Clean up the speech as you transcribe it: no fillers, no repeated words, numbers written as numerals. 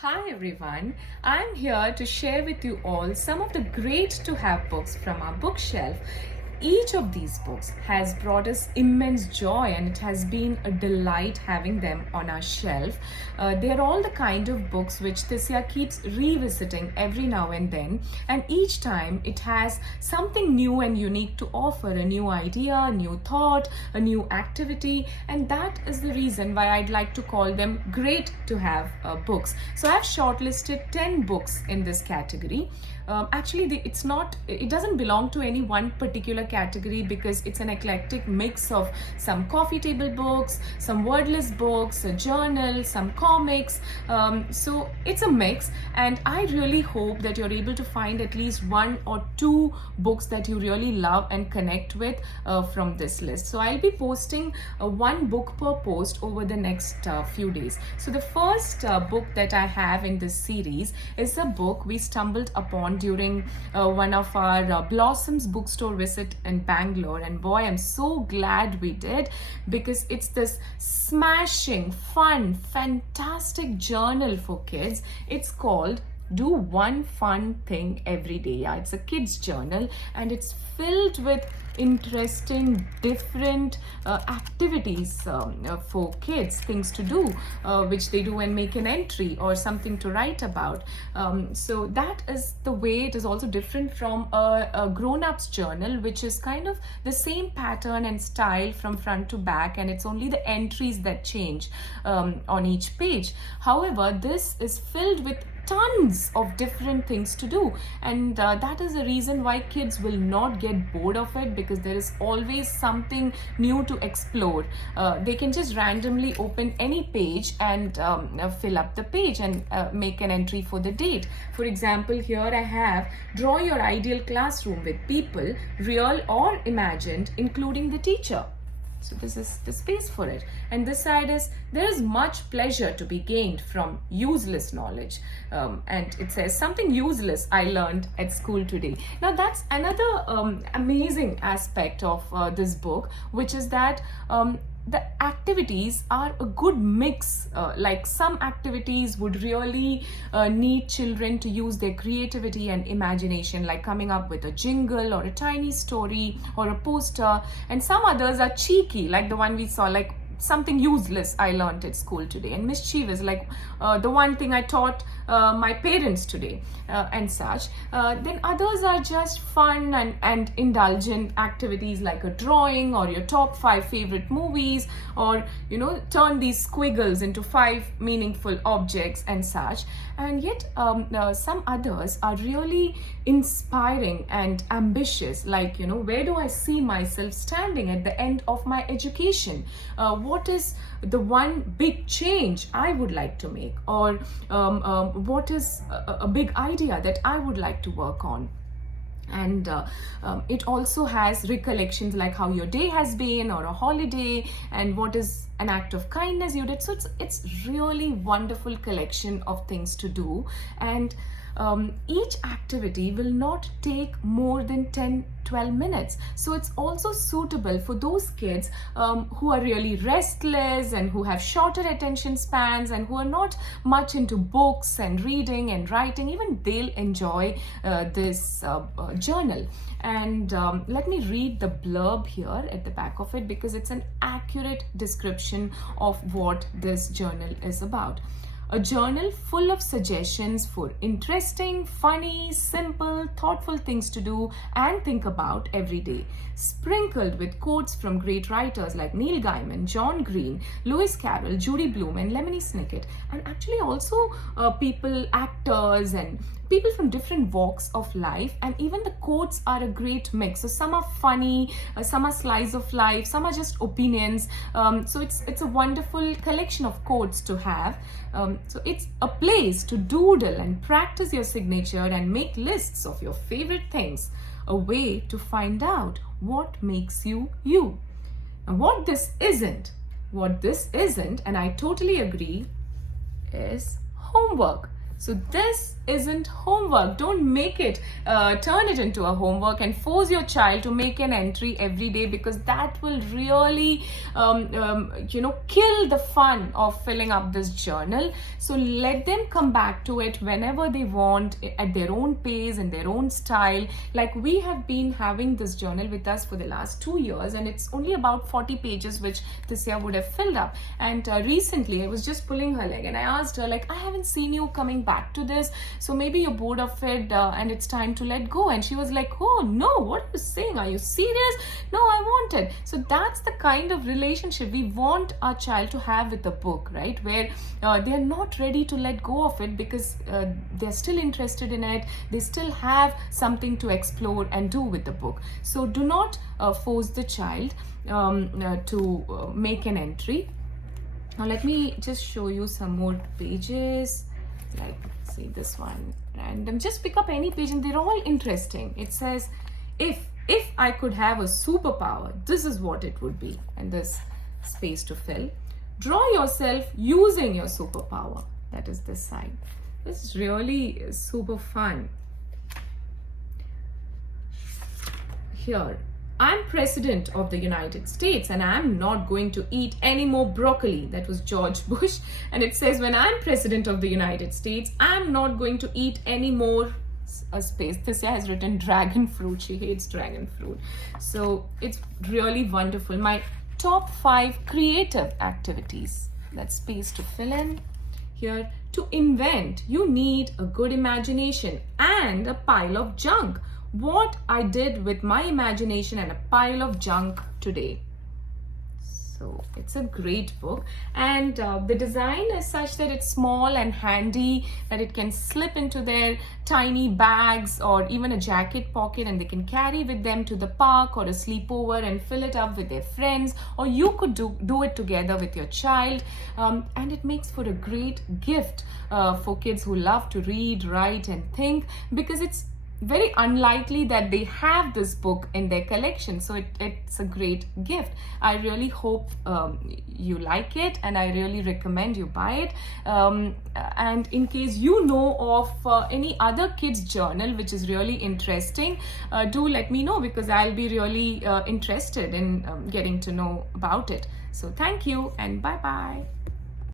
Hi everyone, I'm here to share with you all some of the great to have books from our bookshelf. Each of these books has brought us immense joy and it has been a delight having them on our shelf. They're all the kind of books which Tisya keeps revisiting every now and then, and each time it has something new and unique to offer, a new idea, a new thought, a new activity, and that is the reason why I'd like to call them great to have books. So I've shortlisted 10 books in this category. It doesn't belong to any one particular category because it's an eclectic mix of some coffee table books, some wordless books, a journal, some comics. So it's a mix, and I really hope that you're able to find at least one or two books that you really love and connect with from this list. So I'll be posting one book per post over the next few days. So the first book that I have in this series is a book we stumbled upon during one of our Blossoms bookstore visit in Bangalore, and boy, I'm so glad we did, because it's this smashing, fun, fantastic journal for kids. It's called Do One Fun Thing Every Day. Yeah, it's a kids journal and it's filled with interesting different activities for kids, things to do which they do and make an entry or something to write about. So that is the way. It is also different from a grown-ups journal, which is kind of the same pattern and style from front to back, and it's only the entries that change on each page. However, this is filled with tons of different things to do, and that is the reason why kids will not get bored of it, because there is always something new to explore. They can just randomly open any page and fill up the page and make an entry for the date. For example, here I have draw your ideal classroom with people, real or imagined, including the teacher. So this is the space for it. And this side is, there is much pleasure to be gained from useless knowledge. And it says, something useless I learned at school today. Now that's another amazing aspect of this book, which is that the activities are a good mix. Like some activities would really need children to use their creativity and imagination, like coming up with a jingle or a tiny story or a poster, and some others are cheeky, like the one we saw, like something useless I learned at school today, and mischievous, like the one thing I taught my parents today, and such. Then others are just fun and indulgent activities, like a drawing or your top 5 favorite movies, or turn these squiggles into 5 meaningful objects and such. And yet some others are really inspiring and ambitious, like where do I see myself standing at the end of my education? What is the one big change I would like to make, or what is a big idea that I would like to work on? And it also has recollections, like how your day has been or a holiday, and what is an act of kindness you did. So it's really wonderful collection of things to do, and each activity will not take more than 10-12 minutes. So it's also suitable for those kids who are really restless and who have shorter attention spans and who are not much into books and reading and writing. Even they'll enjoy this journal. And let me read the blurb here at the back of it, because it's an accurate description of what this journal is about. A journal full of suggestions for interesting, funny, simple, thoughtful things to do and think about every day. Sprinkled with quotes from great writers like Neil Gaiman, John Green, Lewis Carroll, Judy Blume, and Lemony Snicket. And actually also actors and people from different walks of life, and even the quotes are a great mix. So some are funny, some are slice of life, some are just opinions. So it's a wonderful collection of quotes to have. So it's a place to doodle and practice your signature and make lists of your favorite things, a way to find out what makes you you. And what this isn't, and I totally agree, is homework. So this isn't homework. Don't make it, turn it into a homework and force your child to make an entry every day, because that will really, kill the fun of filling up this journal. So let them come back to it whenever they want, at their own pace, in their own style. Like we have been having this journal with us for the last 2 years, and it's only about 40 pages, which Tisya would have filled up. And recently I was just pulling her leg and I asked her, like, I haven't seen you coming back to this, so maybe you're bored of it and it's time to let go. And she was like, oh no, what are you saying? Are you serious? No, I want it. So that's the kind of relationship we want our child to have with the book, right? Where they're not ready to let go of it, because they're still interested in it. They still have something to explore and do with the book. So do not force the child to make an entry. Now let me just show you some more pages. Like, see this one, random. Just pick up any page and they're all interesting. It says, if I could have a superpower, this is what it would be. And there's space to fill. Draw yourself using your superpower. That is this side. This is really super fun. Here, I'm President of the United States and I'm not going to eat any more broccoli. That was George Bush. And it says, when I'm President of the United States, I'm not going to eat any more space. Tisya has written dragon fruit. She hates dragon fruit. So it's really wonderful. My top 5 creative activities. That's space to fill in. Here, to invent, you need a good imagination and a pile of junk. What I did with my imagination and a pile of junk today. So it's a great book, and the design is such that it's small and handy, that it can slip into their tiny bags or even a jacket pocket, and they can carry with them to the park or a sleepover and fill it up with their friends, or you could do it together with your child, and it makes for a great gift for kids who love to read, write and think, because it's very unlikely that they have this book in their collection. So it's a great gift. I really hope you like it, and I really recommend you buy it. And in case you know of any other kids journal which is really interesting, do let me know, because I'll be really interested in getting to know about it. So thank you and bye bye.